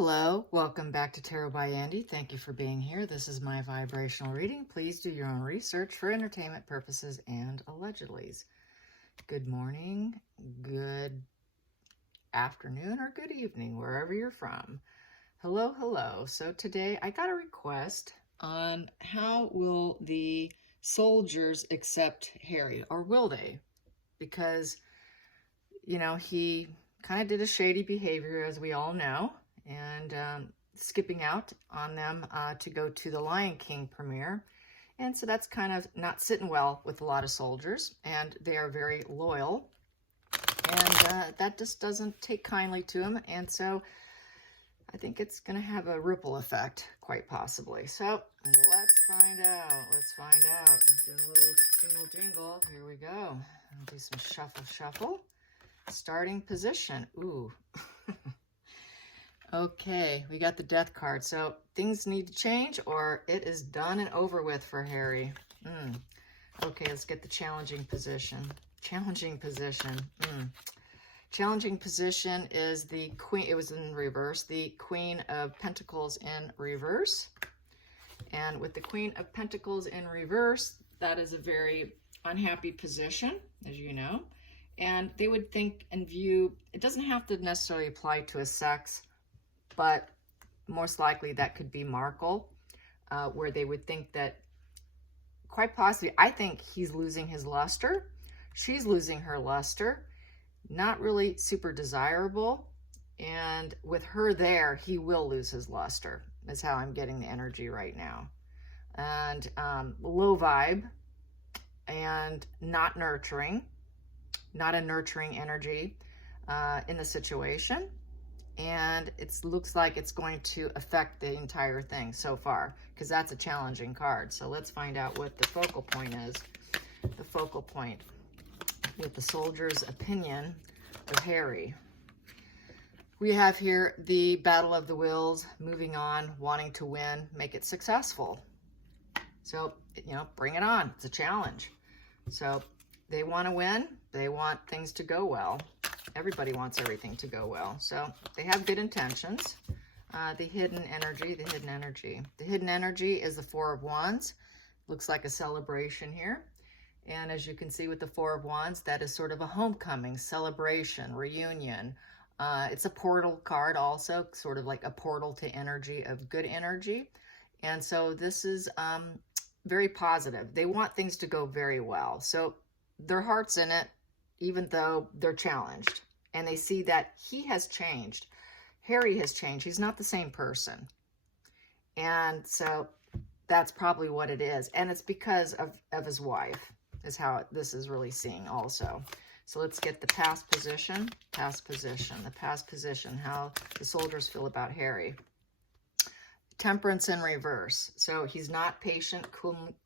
Hello, welcome back to Tarot by Andy. Thank you for being here. This is my vibrational reading. Please do your own research for entertainment purposes and allegedlys. Good morning, good afternoon, or good evening, wherever you're from. Hello, hello. So today I got a request on how will the soldiers accept Harry, or will they? Because, you know, he kind of did a shady behavior, as we all know, and skipping out on them to go to the Lion King premiere. And so that's kind of not sitting well with a lot of soldiers, and they are very loyal, and that just doesn't take kindly to them. And so I think it's going to have a ripple effect, quite possibly. So let's find out. Let's find out. I'm doing a little jingle jingle. Here we go. I'll do some shuffle shuffle. Starting position. Ooh. Okay, we got the death card. So things need to change, or it is done and over with for Harry. Okay, let's get the challenging position. Challenging position. Challenging position is the Queen. It was in reverse. The Queen of Pentacles in reverse. And with the Queen of Pentacles in reverse, that is a very unhappy position, as you know. And they would think and view, it doesn't have to necessarily apply to a sex, but most likely that could be Markle, where they would think that, quite possibly, I think he's losing his luster. She's losing her luster. Not really super desirable. And with her there, he will lose his luster, is how I'm getting the energy right now. And low vibe and not nurturing. Not a nurturing energy in the situation. And it looks like it's going to affect the entire thing so far, because that's a challenging card. So let's find out what the focal point is. The focal point with the soldier's opinion of Harry. We have here the battle of the wills, moving on, wanting to win, make it successful. So, you know, bring it on. It's a challenge. So they want to win. They want things to go well. Everybody wants everything to go well. So they have good intentions. The hidden energy, the hidden energy. The hidden energy is the Four of Wands. Looks like a celebration here. And as you can see with the Four of Wands, that is sort of a homecoming, celebration, reunion. It's a portal card also, sort of like a portal to energy, of good energy. And so this is very positive. They want things to go very well. So their heart's in it, even though they're challenged. And they see that he has changed. Harry has changed. He's not the same person. And so that's probably what it is. And it's because of his wife, is how this is really seeing also. So let's get the past position, the past position, how the soldiers feel about Harry. Temperance in reverse. So he's not patient,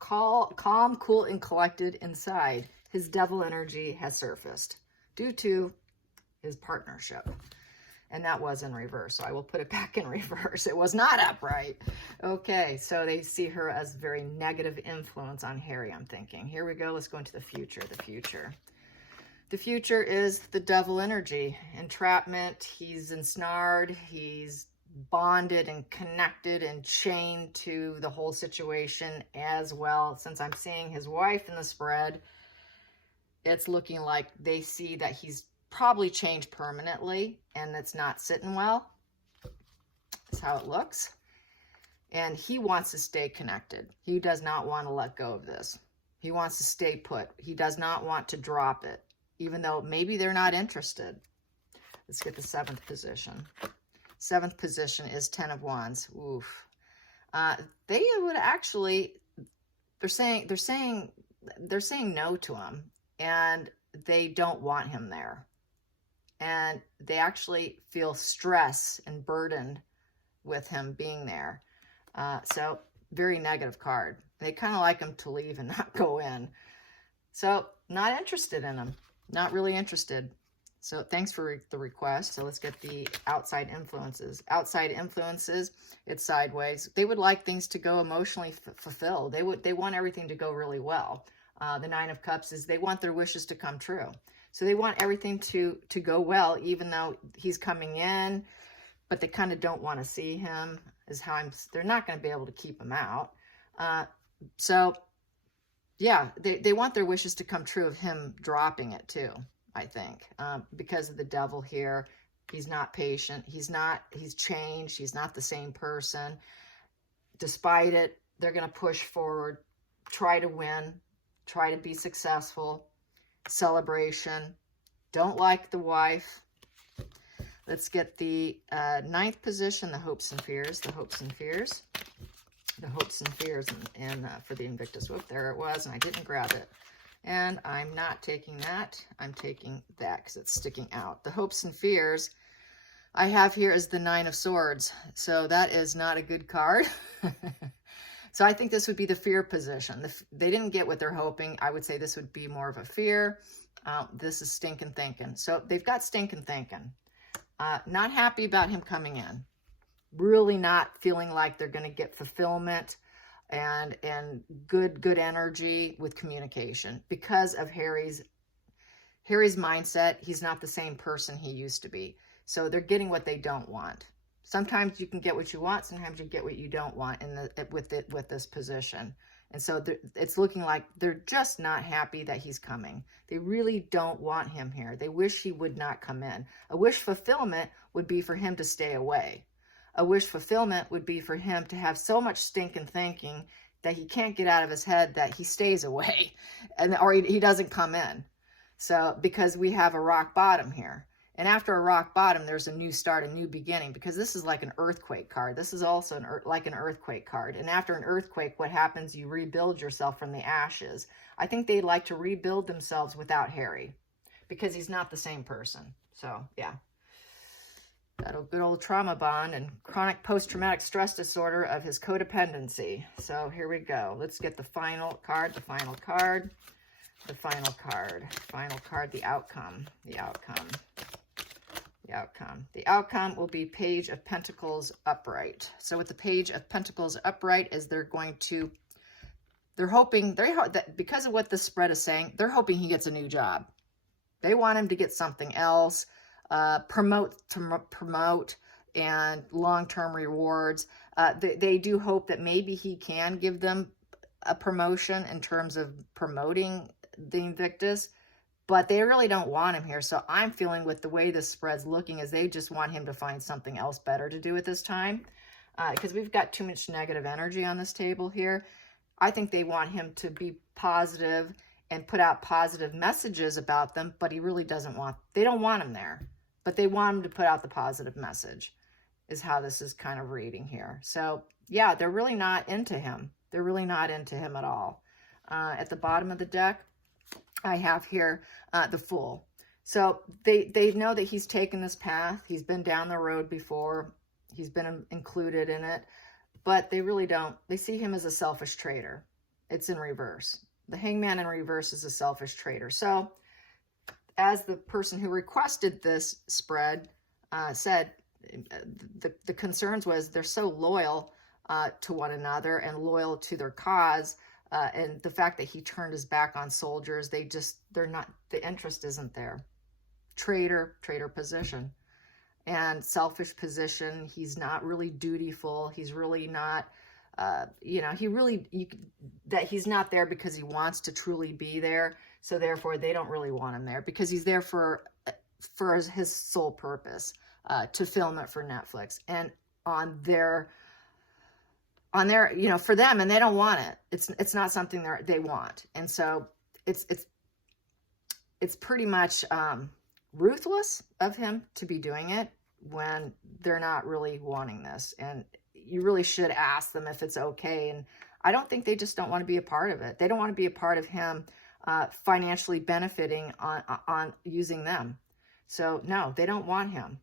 calm, cool, and collected inside. His devil energy has surfaced due to his partnership. And that was in reverse. So I will put it back in reverse. It was not upright. Okay, so they see her as very negative influence on Harry, I'm thinking. Here we go. Let's go into the future. The future. The future is the devil energy. Entrapment. He's ensnared. He's bonded and connected and chained to the whole situation as well. Since I'm seeing his wife in the spread, it's looking like they see that he's probably changed permanently and it's not sitting well. That's how it looks. And he wants to stay connected. He does not want to let go of this. He wants to stay put. He does not want to drop it, even though maybe they're not interested. Let's get the seventh position. Seventh position is Ten of Wands. Oof. They would actually, they're saying no to him, and they don't want him there. And they actually feel stress and burdened with him being there. So very negative card. They kind of like him to leave and not go in. So not interested in him. Not really interested. So thanks for the request. So let's get the outside influences. Outside influences, it's sideways. They would like things to go emotionally fulfilled. They want everything to go really well. The Nine of Cups is they want their wishes to come true. So they want everything to go well, even though he's coming in, but they kind of don't want to see him, is how they're not going to be able to keep him out. So yeah, they want their wishes to come true of him dropping it too, I think, because of the devil here. He's not patient. He's changed. He's not the same person. Despite it, they're going to push forward, try to win, try to be successful, celebration, don't like the wife. Let's get the ninth position, the hopes and fears, the hopes and fears. The hopes and fears for the Invictus. Whoop, there it was, and I didn't grab it. And I'm not taking that. I'm taking that because it's sticking out. The hopes and fears I have here is the Nine of Swords. So that is not a good card. So I think this would be the fear position. They didn't get what they're hoping. I would say this would be more of a fear. This is stinking thinking. So they've got stinking thinking. Not happy about him coming in. Really not feeling like they're going to get fulfillment and good energy with communication because of Harry's mindset. He's not the same person he used to be. So they're getting what they don't want. Sometimes you can get what you want. Sometimes you get what you don't want with this position. And so it's looking like they're just not happy that he's coming. They really don't want him here. They wish he would not come in. A wish fulfillment would be for him to stay away. A wish fulfillment would be for him to have so much stinking thinking that he can't get out of his head that he stays away or he doesn't come in. So because we have a rock bottom here. And after a rock bottom, there's a new start, a new beginning, because this is like an earthquake card. This is also like an earthquake card. And after an earthquake, what happens? You rebuild yourself from the ashes. I think they'd like to rebuild themselves without Harry because he's not the same person. So, yeah. Got a good old trauma bond and chronic post-traumatic stress disorder of his codependency. So, here we go. Let's get the final card, the final card, the final card, final card, the outcome, the outcome. The outcome. The outcome will be Page of Pentacles upright. So with the Page of Pentacles upright is they're hoping that because of what this spread is saying, they're hoping he gets a new job. They want him to get something else, promote and long-term rewards. They do hope that maybe he can give them a promotion in terms of promoting the Invictus, but they really don't want him here. So I'm feeling with the way this spread's looking is they just want him to find something else better to do at this time because we've got too much negative energy on this table here. I think they want him to be positive and put out positive messages about them, but he really they don't want him there, but they want him to put out the positive message is how this is kind of reading here. So yeah, they're really not into him. They're really not into him at all. At the bottom of the deck, I have here the Fool. So they know that he's taken this path. He's been down the road before. He's been included in it. But they really don't. They see him as a selfish traitor. It's in reverse. The Hangman in reverse is a selfish traitor. So as the person who requested this spread said, the concerns was they're so loyal to one another and loyal to their cause. And the fact that he turned his back on soldiers, they're not, the interest isn't there. Traitor position and selfish position. He's not really dutiful. He's really not, he's not there because he wants to truly be there. So therefore they don't really want him there because he's there for his sole purpose, to film it for Netflix and on their, for them, and they don't want it. It's not something they want. And so it's pretty much ruthless of him to be doing it when they're not really wanting this. And you really should ask them if it's okay. And I don't think they just don't want to be a part of it. They don't want to be a part of him financially benefiting on using them. So no, they don't want him.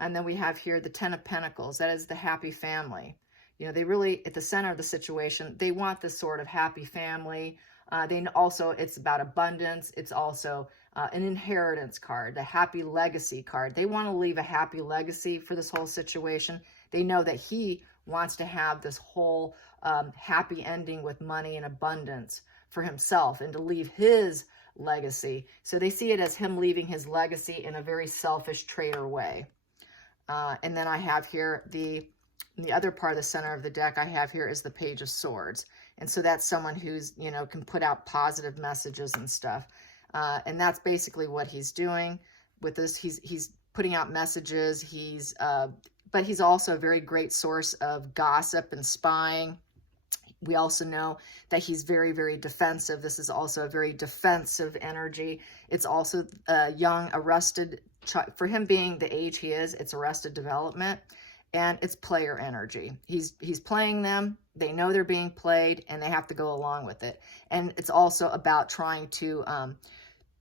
And then we have here the Ten of Pentacles. That is the happy family. They really, at the center of the situation, they want this sort of happy family. It's about abundance. It's also an inheritance card, the happy legacy card. They want to leave a happy legacy for this whole situation. They know that he wants to have this whole happy ending with money and abundance for himself and to leave his legacy. So they see it as him leaving his legacy in a very selfish traitor way. And then I have here the other part of the center of the deck I have here is the Page of Swords. And so that's someone who's, you know, can put out positive messages and stuff. And that's basically what he's doing with this. He's putting out messages. But he's also a very great source of gossip and spying. We also know that he's very, very defensive. This is also a very defensive energy. It's also a young, arrested, for him being the age he is, it's arrested development, and it's player energy. He's playing them. They know they're being played, and they have to go along with it. And it's also about trying to,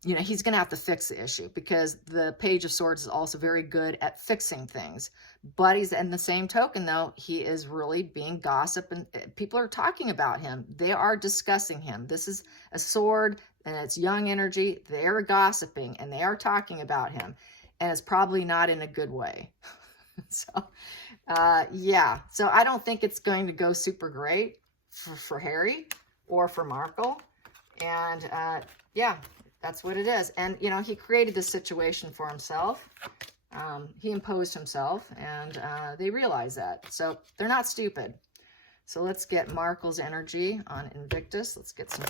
you know, he's going to have to fix the issue, because the Page of Swords is also very good at fixing things. But he's, in the same token, though, he is really being gossip, and people are talking about him. They are discussing him. This is a sword, and it's young energy. They're gossiping, and they are talking about him. And it's probably not in a good way. So, yeah. So I don't think it's going to go super great for Harry or for Markle. And, yeah. That's what it is. And, you know, he created this situation for himself. He imposed himself, and they realize that. So they're not stupid. So let's get Markle's energy on Invictus. Let's get some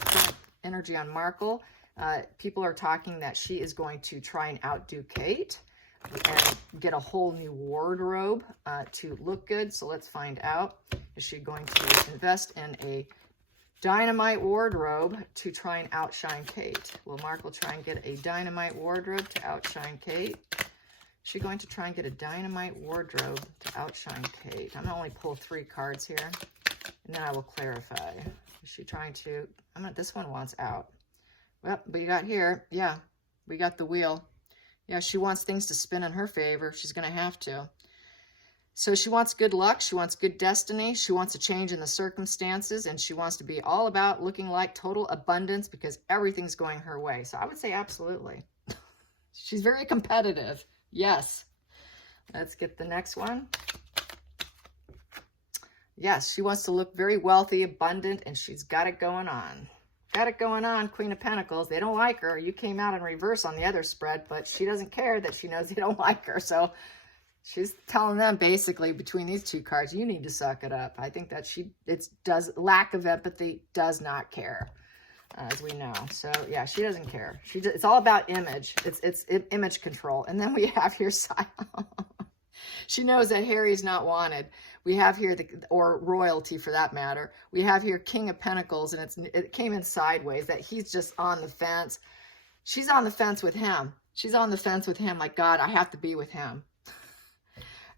energy on Markle. People are talking that she is going to try and outdo Kate and get a whole new wardrobe to look good. So let's find out. Is she going to invest in a dynamite wardrobe to try and outshine Kate? Will Markle try and get a dynamite wardrobe to outshine Kate? Is she going to try and get a dynamite wardrobe to outshine Kate? I'm going to only pull 3 cards here, and then I will clarify. Is she trying to... this one wants out. Well, we got here, yeah, we got the wheel. Yeah, she wants things to spin in her favor. She's going to have to. So she wants good luck, she wants good destiny, she wants a change in the circumstances, and she wants to be all about looking like total abundance because everything's going her way. So I would say absolutely. She's very competitive. Yes. Let's get the next one. Yes, she wants to look very wealthy, abundant, and she's got it going on. Got it going on, Queen of Pentacles. They don't like her. You came out in reverse on the other spread, but she doesn't care that she knows they don't like her. So she's telling them basically between these 2 cards, you need to suck it up. I think that lack of empathy, does not care, as we know. So yeah, she doesn't care. It's all about image. It's image control. And then we have here she knows that Harry's not wanted. We have here or royalty for that matter. We have here King of Pentacles, and it came in sideways, that he's just on the fence. She's on the fence with him. She's on the fence with him, like, God, I have to be with him.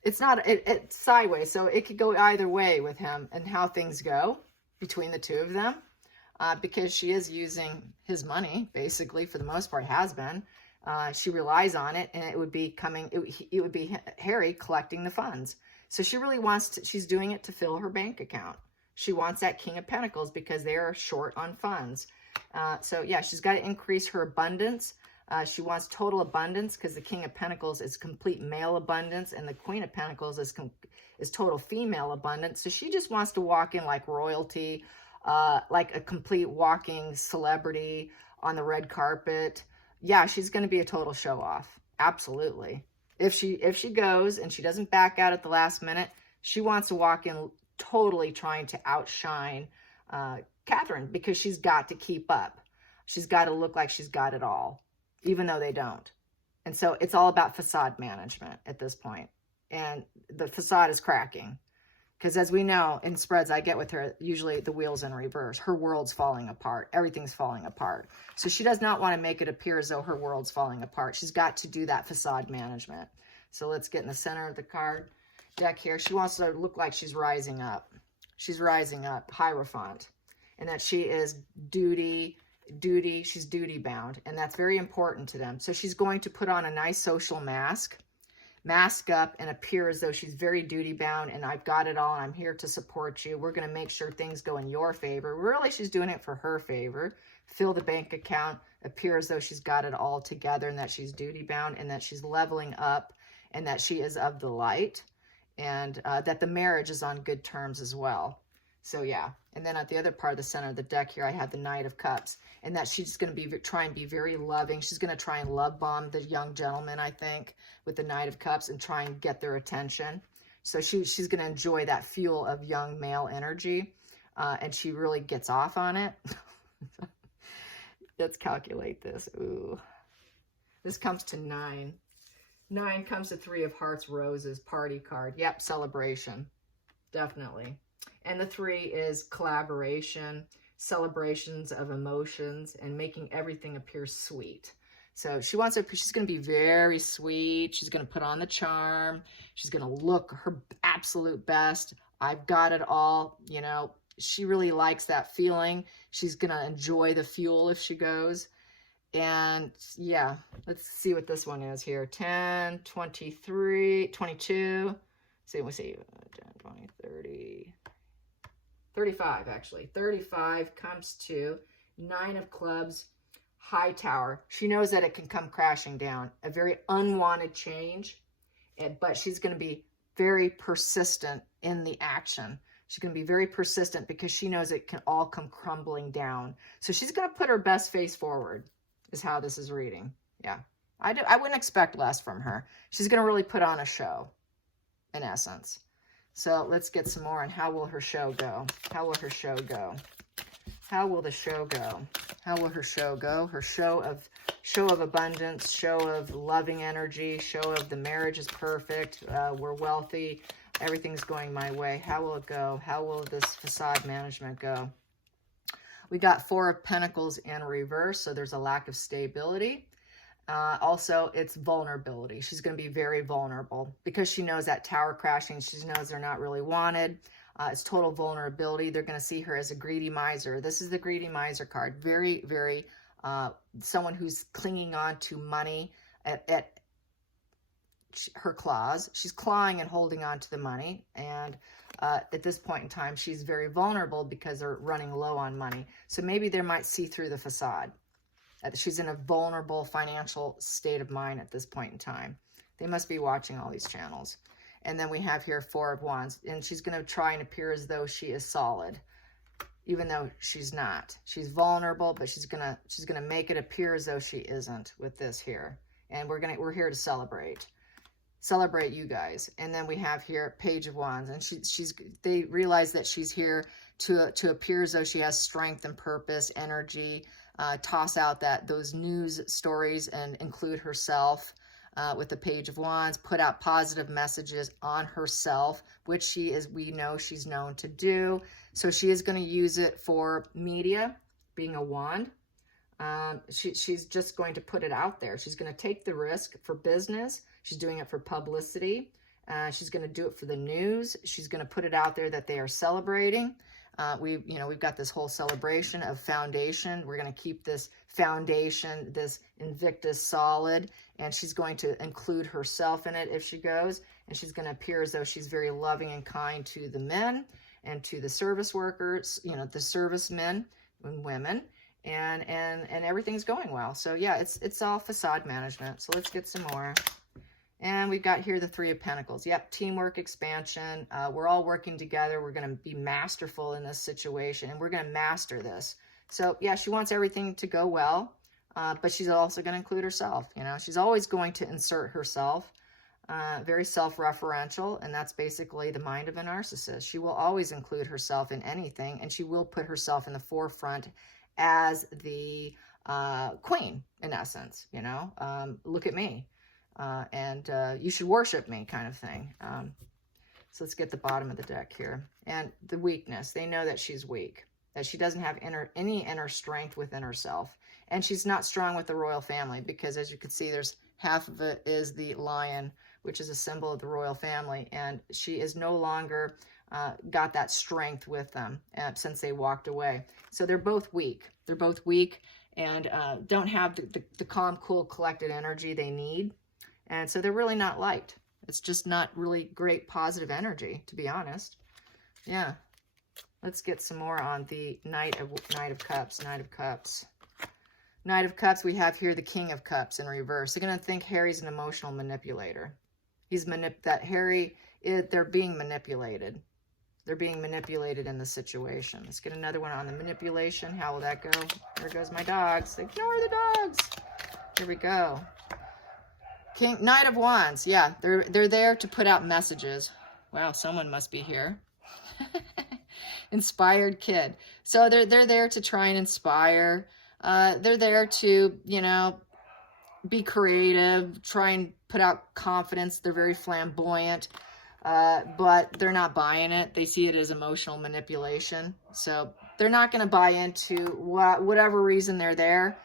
It's not, it's sideways, so it could go either way with him and how things go between the 2 of them, because she is using his money, basically, for the most part, has been. She relies on it, and it would be Harry collecting the funds. So she really wants to, she's doing it to fill her bank account. She wants that King of Pentacles because they are short on funds. So yeah, she's got to increase her abundance. She wants total abundance because the King of Pentacles is complete male abundance, and the Queen of Pentacles is total female abundance. So she just wants to walk in like royalty, like a complete walking celebrity on the red carpet. Yeah, she's going to be a total show off. Absolutely. If she goes and she doesn't back out at the last minute, she wants to walk in totally trying to outshine Catherine, because she's got to keep up. She's got to look like she's got it all, even though they don't. And so it's all about facade management at this point. And the facade is cracking. Because as we know, in spreads I get with her, usually the wheel's in reverse. Her world's falling apart. Everything's falling apart. So she does not want to make it appear as though her world's falling apart. She's got to do that facade management. So let's get in the center of the card deck here. She wants to look like she's rising up. She's rising up, Hierophant. And that she is she's duty bound. And that's very important to them. So she's going to put on a nice social mask up and appear as though she's very duty bound, and I've got it all, and I'm here to support you. We're going to make sure things go in your favor. Really, she's doing it for her favor. Fill the bank account, appear as though she's got it all together, and that she's duty bound, and that she's leveling up, and that she is of the light, and that the marriage is on good terms as well. So yeah, and then at the other part of the center of the deck here, I have the Knight of Cups, and that she's going to be try and be very loving. She's going to try and love bomb the young gentleman, I think, with the Knight of Cups and try and get their attention. So she's going to enjoy that fuel of young male energy, and she really gets off on it. Let's calculate this. Ooh, this comes to 9. 9 comes to 3 of Hearts, Roses, party card. Yep, celebration, definitely. And the 3 is collaboration, celebrations of emotions, and making everything appear sweet. So she's going to be very sweet. She's going to put on the charm. She's going to look her absolute best. I've got it all. You know, she really likes that feeling. She's going to enjoy the fuel if she goes. And yeah, let's see what this one is here. 10, 23, 22. See, we'll see. 10, 20, 30. 35, actually. 35 comes to 9 of Clubs, High Tower. She knows that it can come crashing down. A very unwanted change, but she's going to be very persistent in the action. She's going to be very persistent because she knows it can all come crumbling down. So she's going to put her best face forward, is how this is reading. Yeah, I wouldn't expect less from her. She's going to really put on a show, in essence. So let's get some more on how will her show go? How will her show go? How will the show go? How will her show go? Her show of abundance, show of loving energy, show of the marriage is perfect, we're wealthy, everything's going my way. How will it go? How will this facade management go? We got 4 of Pentacles in reverse, so there's a lack of stability. Also, it's vulnerability. She's going to be very vulnerable because she knows that tower crashing. She knows they're not really wanted. It's total vulnerability. They're going to see her as a greedy miser. This is the greedy miser card. Very, very, someone who's clinging on to money at her claws. She's clawing and holding on to the money. And at this point in time, she's very vulnerable because they're running low on money. So maybe they might see through the facade. She's in a vulnerable financial state of mind at this point in time. They must be watching all these channels. And then we have here 4 of Wands, and she's going to try and appear as though she is solid, even though she's not. She's vulnerable, but she's gonna make it appear as though she isn't with this here. And we're here to celebrate you guys. And then we have here Page of Wands, and they realize that she's here to appear as though she has strength and purpose, energy. Toss out those news stories and include herself with the Page of Wands. Put out positive messages on herself, which we know she's known to do. So she is going to use it for media, being a wand. She's just going to put it out there. She's going to take the risk for business. She's doing it for publicity. She's going to do it for the news. She's going to put it out there that they are celebrating. We've got this whole celebration of foundation. We're going to keep this foundation, this Invictus solid, and she's going to include herself in it if she goes, and she's going to appear as though she's very loving and kind to the men and to the service workers, the servicemen and women, and everything's going well. So yeah, it's all facade management. So let's get some more. And we've got here the 3 of Pentacles. Yep, teamwork, expansion. We're all working together. We're going to be masterful in this situation, and we're going to master this. So, yeah, she wants everything to go well, but she's also going to include herself. She's always going to insert herself, very self-referential, and that's basically the mind of a narcissist. She will always include herself in anything, and she will put herself in the forefront as the queen, in essence. Look at me. And you should worship me, kind of thing. So let's get the bottom of the deck here. And the weakness. They know that she's weak, that she doesn't have any inner strength within herself. And she's not strong with the royal family because, as you can see, there's half of it is the lion, which is a symbol of the royal family. And she is no longer got that strength with them since they walked away. So they're both weak. They're both weak and don't have the calm, cool, collected energy they need. And so they're really not liked. It's just not really great positive energy, to be honest. Yeah. Let's get some more on the Knight of Cups. Knight of Cups. Knight of Cups, we have here the King of Cups in reverse. They're going to think Harry's an emotional manipulator. They're being manipulated. They're being manipulated in the situation. Let's get another one on the manipulation. How will that go? There goes my dogs. Ignore the dogs. Here we go. Knight of Wands. Yeah, they're there to put out messages. Wow, someone must be here. Inspired kid. So they're there to try and inspire. They're there to, you know, be creative, try and put out confidence. They're very flamboyant, but they're not buying it. They see it as emotional manipulation. So they're not going to buy into whatever reason they're there.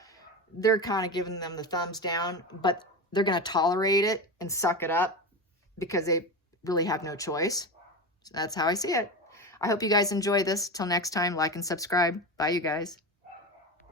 They're kind of giving them the thumbs down, but they're going to tolerate it and suck it up because they really have no choice. So that's how I see it. I hope you guys enjoy this. Till next time, like and subscribe. Bye, you guys.